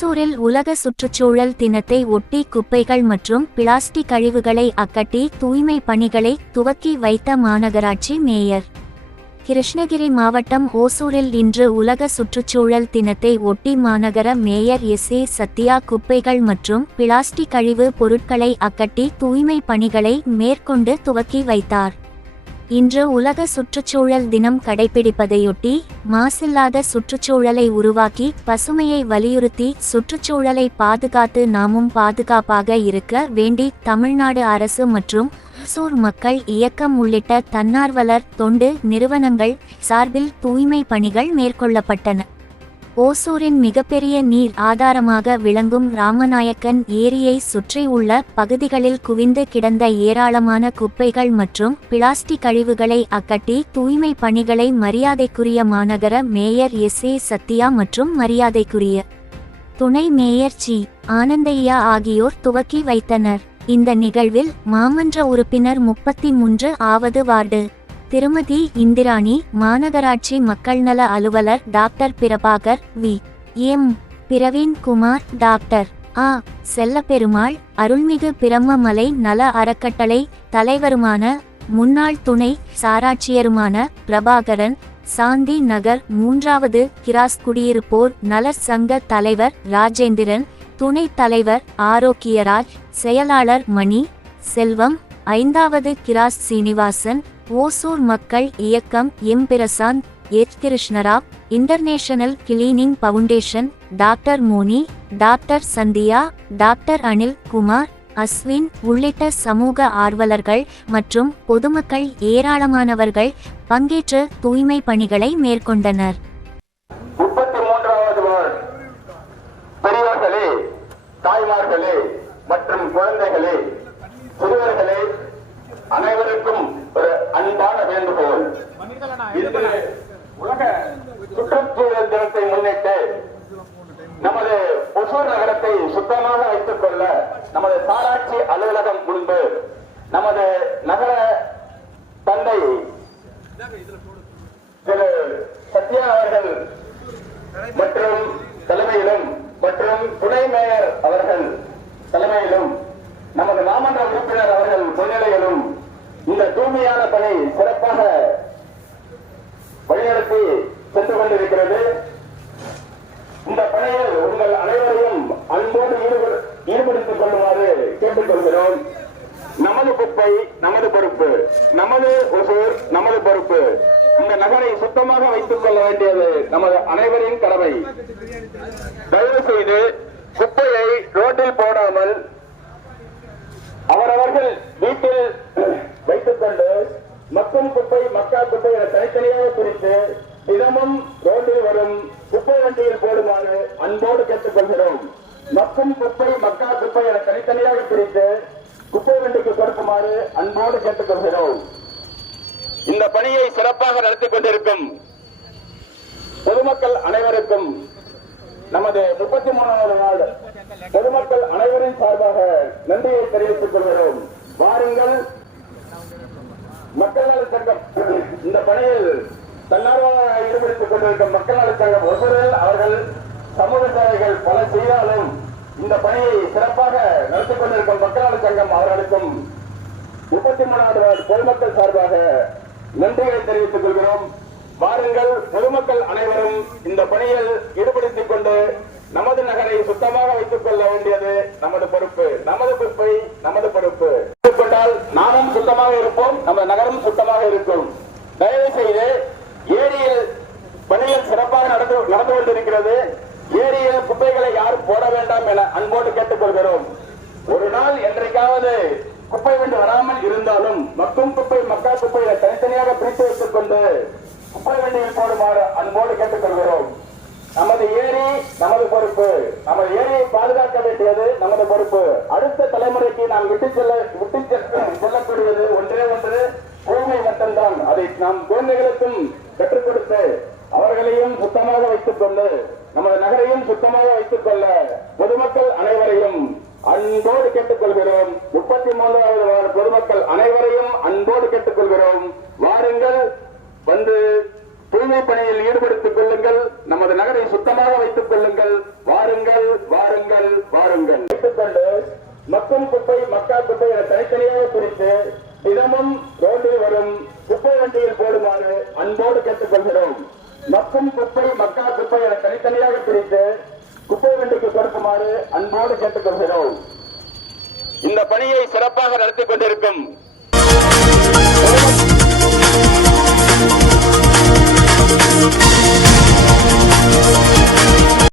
ஓசூரில் உலக சுற்றுச்சூழல் தினத்தை ஒட்டி குப்பைகள் மற்றும் பிளாஸ்டிக் கழிவுகளை அக்கட்டி தூய்மை பணிகளை துவக்கி வைத்த மாநகராட்சி மேயர். கிருஷ்ணகிரி மாவட்டம் ஓசூரில் இன்று உலக சுற்றுச்சூழல் தினத்தை ஒட்டி மாநகர மேயர் எஸ். ஏ. சத்யா குப்பைகள் மற்றும் பிளாஸ்டிக் கழிவு பொருட்களை அக்கட்டி தூய்மை பணிகளை மேற்கொண்டு துவக்கி வைத்தார். இன்று உலக சுற்றுச்சூழல் தினம் கடைபிடிப்பதையொட்டி மாசில்லாத சுற்றுச்சூழலை உருவாக்கி பசுமையை வலியுறுத்தி சுற்றுச்சூழலை பாதுகாத்து நாமும் பாதுகாப்பாக இருக்க வேண்டி தமிழ்நாடு அரசு மற்றும் சூர் மக்கள் இயக்கம் உள்ளிட்ட தன்னார்வலர் தொண்டு நிறுவனங்கள் சார்பில் தூய்மை பணிகள் மேற்கொள்ளப்பட்டன. ஓசூரின் மிகப்பெரிய நீர் ஆதாரமாக விளங்கும் ராமநாயக்கன் ஏரியை சுற்றி உள்ள பகுதிகளில் குவிந்து கிடந்த ஏராளமான குப்பைகள் மற்றும் பிளாஸ்டிக் கழிவுகளை அக்கட்டி தூய்மை பணிகளை மரியாதைக்குரிய மாநகர மேயர் எஸ் ஏ சத்யா மற்றும் மரியாதைக்குரிய துணை மேயர் சி ஆனந்தையா ஆகியோர் துவக்கி வைத்தனர். இந்த நிகழ்வில் மாமன்ற உறுப்பினர் முப்பத்தி மூன்று ஆவது வார்டு திருமதி இந்திராணி மாநகராட்சி மக்கள் நல அலுவலர் doctor Prabhakar V. M. Praveenkumar doctor ஆ. செல்லப்பெருமாள் அருள்மிகு பிரம்மமலை நல அறக்கட்டளை தலைவருமான முன்னாள் துணை சாராட்சியருமான பிரபாகரன் சாந்தி நகர் மூன்றாவது கிராஸ் குடியிருப்போர் நலர் சங்க தலைவர் ராஜேந்திரன் துணை தலைவர் ஆரோக்கியராஜ் செயலாளர் மணி செல்வம் ஐந்தாவது கிராஸ் சீனிவாசன் ஓசூர் மக்கள் இயக்கம் M Prashanth H. Krishnarao international cleaning foundation doctor Moni doctor Sandhya doctor Anil Kumar Ashwin உள்ளிட்ட சமூக ஆர்வலர்கள் மற்றும் பொதுமக்கள் ஏராளமானவர்கள் பங்கேற்று தூய்மை பணிகளை மேற்கொண்டனர் முப்பத்தி மூன்றாவது வார்டு பெரியவர்களே தாய்மார்களே மற்றும் குழந்தைகளே சிறுவர்களே அனைவருக்கும் ஒரு அன்பான வேண்டுகோள் இன்று உலக சுற்றுச்சூழல் தினத்தை முன்னிட்டு நமது ஒசூர் நகரத்தை சுத்தமாக வைத்துக் கொள்ள நமது சாராட்சி அலுவலகம் முன்பு நமது நகர தந்தை திரு சத்யா அவர்கள் மற்றும் தலைமையிலும் மற்றும் துணை மேயர் அவர்கள் தலைமையிலும் நமது மாமன்ற உறுப்பினர் அவர்கள் முன்னிலையிலும் இந்த தூய்மையான பணி சிறப்பாக வழிநடத்தி சென்று கொண்டிருக்கிறது. இந்த பணியில் உங்கள் அனைவரையும் அன்போடு ஈடுபடுத்திக் கொள்ளுமாறு கேட்டுக்கொள்கிறோம். நமது குப்பை நமது பொறுப்பு நமது ஒசூர் நமது பொறுப்பு இந்த நகரை சுத்தமாக வைத்துக் கொள்ள வேண்டியது நமது அனைவரின் கடமை. தயவு செய்து குப்பையை ரோட்டில் போடாமல் அவரவர்கள் வீட்டில் வைத்துக் கொண்டு மக்கும் குப்பை மக்கா குப்பை என தனித்தனியாக பிரித்து தினமும் ரோட்டில் வரும் குப்பை வண்டியில் போடுமாறு அன்போடு கேட்டுக்கொள்கிறோம். மக்கும் குப்பை மக்கா குப்பை என தனித்தனியாக பிரித்து குப்பை வண்டிக்கு கொடுக்குமாறு அன்போடு கேட்டுக்கொள்கிறோம். இந்த பணியை சிறப்பாக நடத்தி கொண்டிருக்கும் பொதுமக்கள் அனைவருக்கும் நமது முப்பத்தி மூணாவது நாள் பொதுமக்கள் அனைவரின் சார்பாக நன்றியை தெரிவித்துக் கொள்கிறோம். வாருங்கள். மக்கள் நல சங்கம் இந்த பணியில் தன்னார்வ ஈடுபடுத்திக் கொண்டிருக்கும் மக்கள் நல சங்கம் அவர்கள் சமூக சேவைகள் பல செய்தாலும் இந்த பணியை சிறப்பாக நடத்தி கொண்டிருக்கும் மக்கள் சங்கம் அவர்களுக்கும் முப்பத்தி மூணாவது வார்டு பொதுமக்கள் சார்பாக நன்றிகளை தெரிவித்துக் கொள்கிறோம். வாருங்கள் பொதுமக்கள் அனைவரும் இந்த பணியில் ஈடுபடுத்திக் கொண்டு நமது நகரை சுத்தமாக வைத்துக் கொள்ள வேண்டியது நமது பொறுப்பு. நமது குப்பை நமது பொறுப்பு கொண்டால் நாமும் சுத்தமாக இருப்போம் நமது நகரம் சுத்தமாக இருக்கும் தயவு செய்து ஏரியில் பணிகள் சிறப்பாக நடந்து நடந்து கொண்டிருக்கிறது ஏரியில் குப்பைகளை யாரும் போட வேண்டாம் என அன்போடு கேட்டுக்கொள்கிறோம். ஒரு நாள் என்றைக்காவது குப்பை வண்டி வராமல் இருந்தாலும் மக்கும் குப்பை மக்கா குப்பையை தனித்தனியாக பிரித்து வைத்துக் கொண்டு குப்பை வண்டியில் போடுமாறு அன்போடு கேட்டுக்கொள்கிறோம். நமது ஏரி நமது பொறுப்பு. நமது ஏரியை பாதுகாக்க வேண்டியது நமது பொறுப்பு. அடுத்த தலைமுறைக்கு நாம் விட்டு செல்ல விட்டு செல்லக்கூடியது ஒன்றே ஒன்று தூய்மை மட்டும்தான். அதை நாம் குழந்தைகளுக்கும் கற்றுக் கொடுத்து அவர்களையும் சுத்தமாக வைத்துக் கொண்டு நகரையும் சுத்தமாக வைத்துக் கொள்ள பொதுமக்கள் அனைவரையும் அன்போடு கேட்டுக்கொள்கிறோம். முப்பத்தி மூன்றாவது வார பொதுமக்கள் அனைவரையும் அன்போடு கேட்டுக்கொள்கிறோம். வாருங்கள் வந்து தூய்மை பணியில் ஈடுபடுத்திக் கொள்ளுங்கள். நமது நகரை சுத்தமாக வைத்துக் கொள்ளுங்கள். வாருங்கள் வாருங்கள் வாருங்கள். வைத்துக்கொண்டு மக்கும் குப்பை மக்கா குப்பை என தனித்தனியாக குறித்து தினமும் ரோட்டில் வரும் குப்பை வண்டியில் போடுமாறு அன்போடு பணியை சிறப்பாக நடத்தி கொண்டிருக்கும்.